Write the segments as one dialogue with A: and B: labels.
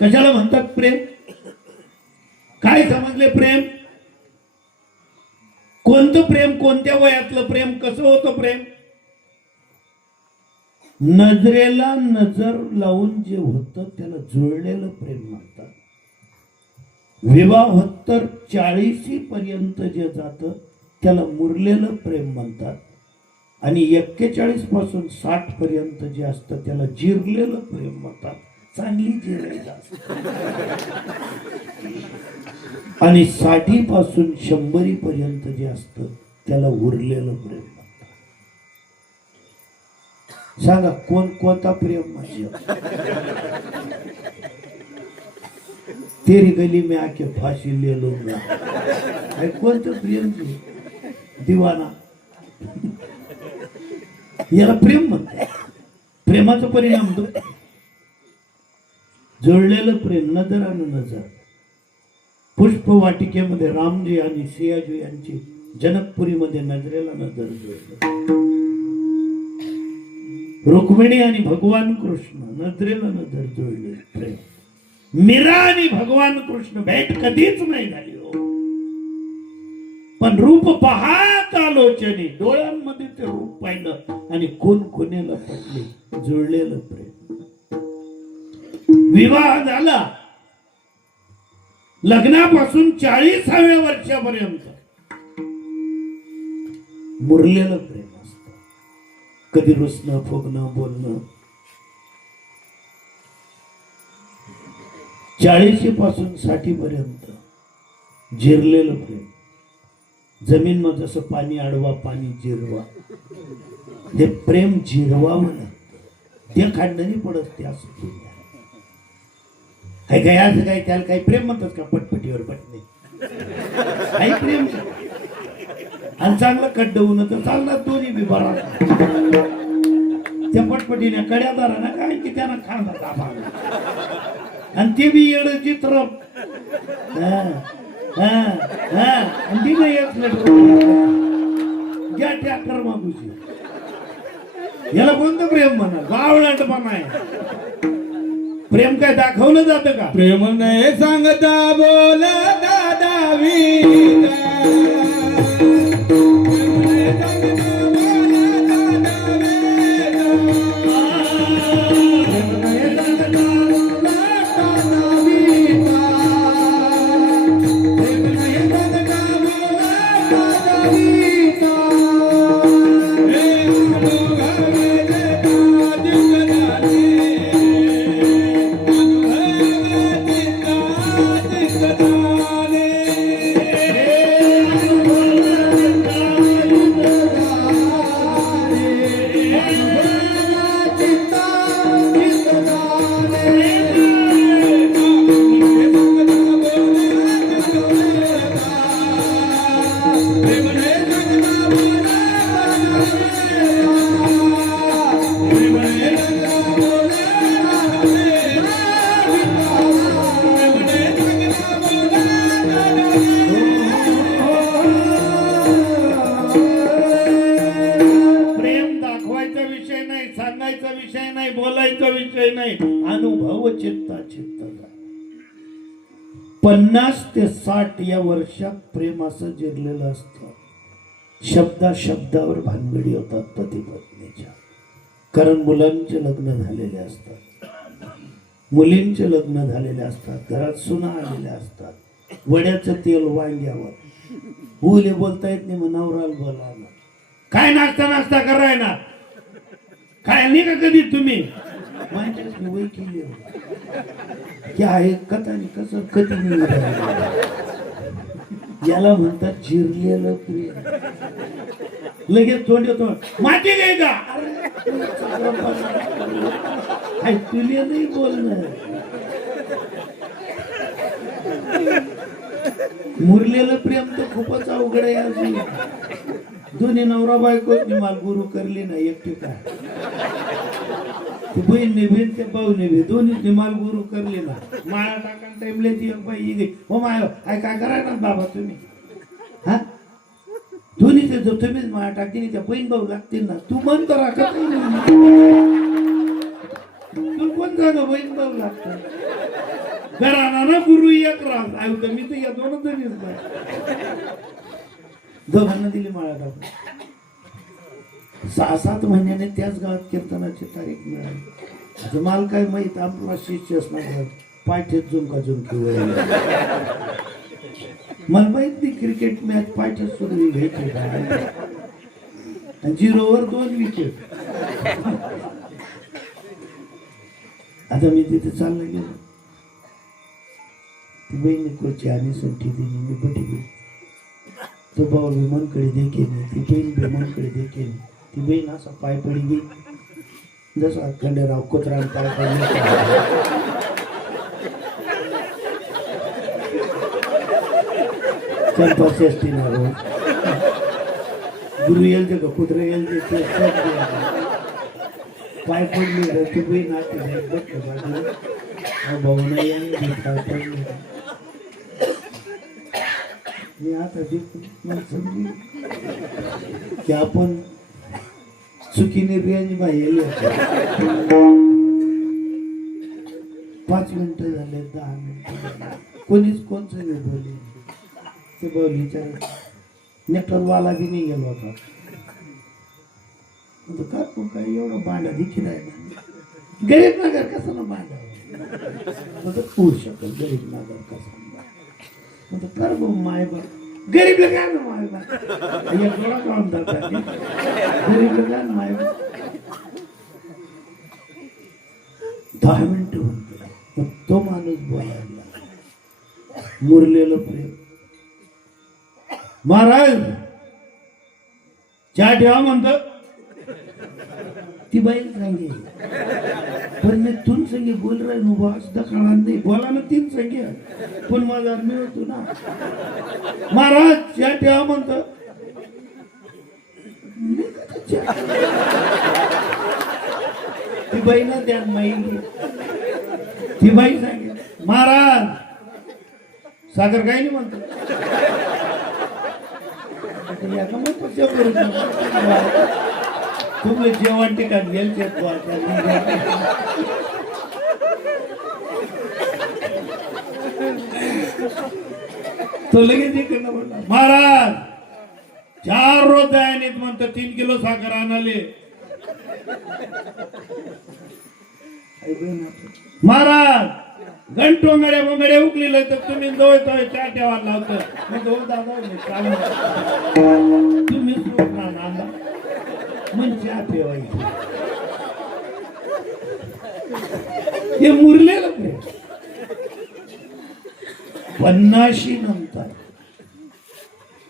A: कशाला म्हणतात प्रेम? काय समजले प्रेम? कोणतं प्रेम? कोणत्या वयातलं प्रेम? कसं होतं प्रेम? नजरेला नजर लावून जे होतं त्याला जुळलेलं प्रेम म्हणतात. विवाहोत्तर चाळीसी पर्यंत जे जातं त्याला मुरलेलं प्रेम म्हणतात. आणि एक्केचाळीसपासून साठ पर्यंत जे असतं त्याला जिरलेलं प्रेम म्हणतात. चांगली आणि साठी पासून शंभरी पर्यंत जे असत त्याला उरलेलं प्रेम म्हणतात. सांगा कोण कोणता प्रेम म्हणजे? तेरी गली में आके फाशी ले लूंगा. हे कोणतं प्रेम दिवाना. याला प्रेम म्हणतात. प्रेमाचा परिणाम तो जळलेलं प्रेम नजर आणि नजर. पुष्पवाटिकेमध्ये रामजी आणि सियाजी यांची जनकपुरीमध्ये नजरेला नजर जोडलं. रुक्मिणी आणि भगवान कृष्ण नजरेला नजर जुळले प्रेम. मीरा आणि भगवान कृष्ण भेट कधीच नाही झाली हो. पण रूप पाहत आलोचने डोळ्यांमध्ये ते रूप पाहिलं आणि कोण कोणेला पटले. जुळलेलं प्रेम. विवाह झाला. लग्नापासून चाळीसाव्या वर्षापर्यंत. मुरलेलं प्रेम असत. कधी रुसणं फुगणं बोलणं. चाळीशी पासून साठी पर्यंत जिरलेलं प्रेम. जमीन मग जसं पाणी आडवा पाणी जिरवा. ते प्रेम झिरवा म्हणत ते खांडणी पडत ते असं काही काही काय असं काय त्याला काही प्रेम म्हणतात का? पटपटीवर पटणे. काही प्रेम आणि चांगलं कड्ड होऊन तर चांगला दोन्ही विभारा त्या पटपटीने कड्यादारा ना काय की त्यानं खांदा दाबा. आणि ते बी येड चित्र. हा, हा, हा. आणि ती येत घ्या ट्रॅक्टर मागूची याला कोणतं प्रेम म्हणा? बावळाट आहे. प्रेम काय दाखवलं जातं का?
B: प्रेम नाही सांगता बोल दादा
A: अनुभव चित्ता चित्त पन्नास ते साठ या वर्षात प्रेम असं जिरलेलं असतं. शब्दा शब्दावर भानगडी होतात पती पत्नीच्या. कारण मुलांचे लग्न झालेले असतात. मुलींचे लग्न झालेले असतात. घरात सुना आलेल्या असतात. वड्याचं तेल वांग्यावर. बोले बोलता येत नाही मग बोला काय नाश्ता नाश्ता कराय ना काय नाही का कधी तुम्ही? माझ्याच वय केली हो. आहे कथाने कसं कधी नाही याला म्हणतात जिरलेलं प्रेम. लगेच तोंड येतो. माती नाही का काय तुले नाही बोलणं मुरलेलं प्रेम तर खूपच अवघड आहे अजून. दोन्ही नवरा बायको माल गुरु करली ना एकटी काय बहीण नेभी ते भाऊ नेभी दोन्ही माल गुरु करले ना. माळा टाकान टाइमले ती बाई गेली हो माय आय काय करायला बाबा तुम्ही? हा? दोन्ही ते तुम्हीच माळा टाकते त्या बहीण भाऊ लागतील ना. तू मन तर राखत तू कोण जागा बहीण भाऊ लागतो? घराना ना गुरु एक राग ऐकतो मी तर या दोन जणीच दोघांना दिली माळा टाकून सहा सात महिन्याने त्याच गावात कीर्तनाची तारीख मिळाली. आता मला काय माहीत आपला शिष्य असणार पाठीत झुमका झुमकी वळ मला माहीत नाही क्रिकेट मॅच पाठीत सुरू घ्यायची झिरोवर दोन विकेट आता मी तिथे चालला गेलो. ती बहिणी कोची आणि सुट्टी दिली मी पटी गेली तो भाऊ विमानकडे देखील ती बहीण विमानकडे देखील ती बहीण असा पाय पडी बी जसं खंडेराव कुत्रा पाय पडली चंपा षष्टी ना रोज गुरु येईल का कुत्रा येईल ते ते पाय पडली रे ती बहीण आती जाईल बघ बाजूला अहो, भाऊ नाही येईल, पाय पडली मी आता जे की आपण चुकीने रेंज बाहेर पाच मिनिटं झाले दहा मिनिट कोणीच कोणचं नाही. बोलले ते बोल विचार. नेटवर्कवाला बी नाही गेलो होता म्हणतो, का तू काय एवढं भांडा देखील आहे गरीब नगर कसं ना भांडा म्हणतो होऊ शकत गरीब नगर कसं म्हणतो कर भाऊ माय बा गरीब लगान ना माय बा एक डोळा काढून गरीब लगान ना दहा मिनिटं होऊन मग तो माणूस बोलायला. मुरलेलं प्रेम. महाराज चहा ठेवा म्हणत. ती बाई सांगे. पण मी तुम संगे बोल रहा हूँ बॉस दखड़ा नाही. बोला ना तीन संगे. पण माझा मी होतो ना. महाराज या ठेवा म्हणत. ती बाई ना त्या माई ती बाई सांगे महाराज सागर काही नाही म्हणतो एका जेवण ठिकाण गेलते तो लगेच इकडनं म्हणला महाराज चार रोज दयानीत म्हणतो तीन किलो साखर आणले. महाराज गंटोंगड्या बोंगड्या उकलेलं तर तुम्ही जवळ तवळ चार ठेवायला लावतं. मग हो दादा तुम्ही म्हणजे हे मुरलेलं प्रेम. पन्नाशी नंतर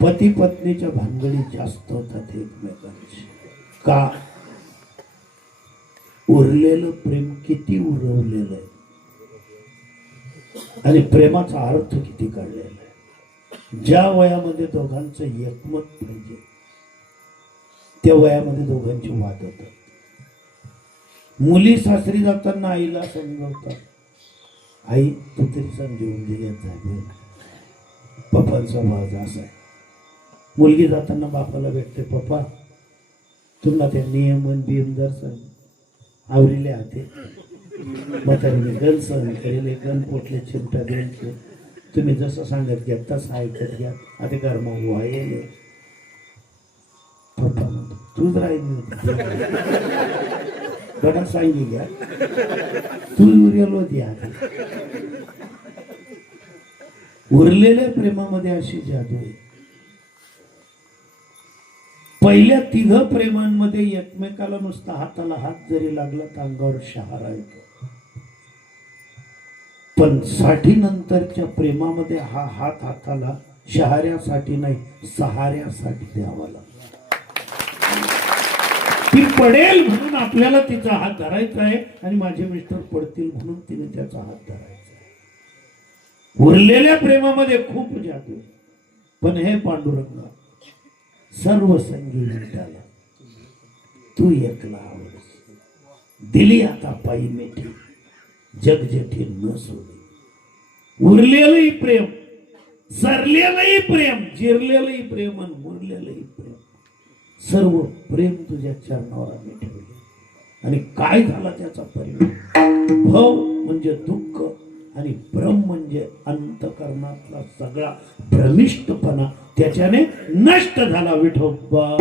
A: पती पत्नीच्या भानगडी जास्त होतात एकमेकांची का? उरलेलं प्रेम किती उरवलेलं आहे. आणि प्रेमाचा अर्थ किती काढलेला आहे. ज्या वयामध्ये दोघांचं एकमत पाहिजे त्या वयामध्ये दोघांची वाद होतात. मुली सासरी जाताना आईला समजवतात. आई तू तरी समजवून दिल्या जागे पप्पांचा माझा असा आहे. मुलगी जाताना बापाला भेटते पप्पा तुम्हाला ते नियमन बियम दर्शन आवरिले हाते. म्हातारीने गण सहन करेले गण पोटले चिमटा द्यायचे तुम्ही जसं सांगत घ्या तसं ऐकत घ्या. आता गरमा व्हायले म्हणतो तूच राहिली गडा सांगी घ्या तू उरेल होती उरलेल्या प्रेमामध्ये अशी जादू आहे. पहिल्या तिघ प्रेमांमध्ये एकमेकाला नुसता हाताला हात जरी लागला तर अंगावर शहारा येतो. पण साठी नंतरच्या प्रेमामध्ये हा हात हाताला शहाऱ्यासाठी नाही सहाऱ्यासाठी द्यावा लागतो. पडेल म्हणून आपल्याला तिचा हात धरायचा आहे आणि माझे मिस्टर पडतील म्हणून तिने त्याचा हात धरायचा आहे. उरलेल्या प्रेमामध्ये खूप जादू पण हे पांडुरंगा सर्व संगी मिटाला. तू एकला आवडस. दिली आता पायी मेठी. जग जेठी न सोडी. उरलेलंही प्रेम सरलेलंही प्रेम जिरलेलंही प्रेम आणि उरलेलंही प्रेम. सर्व प्रेम तुझ्या चरणावर आम्ही ठेवले. आणि काय झाला त्याचा परिणाम? भव म्हणजे दुःख आणि भ्रम म्हणजे अंतकरणातला सगळा भ्रमिष्टपणा त्याच्याने नष्ट झाला विठोबा.